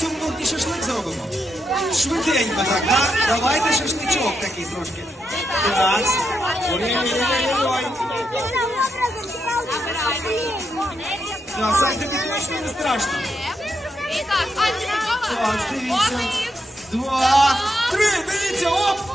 цьому і шашлик зробимо. Швиденько так, да? Давайте шашличок такий трошки. Так. Ой-ой-ой-ой. Так, Сань, тобі точно не страшно. І так, Альчик, Так, дивіться. Два, три, дивіться, оп!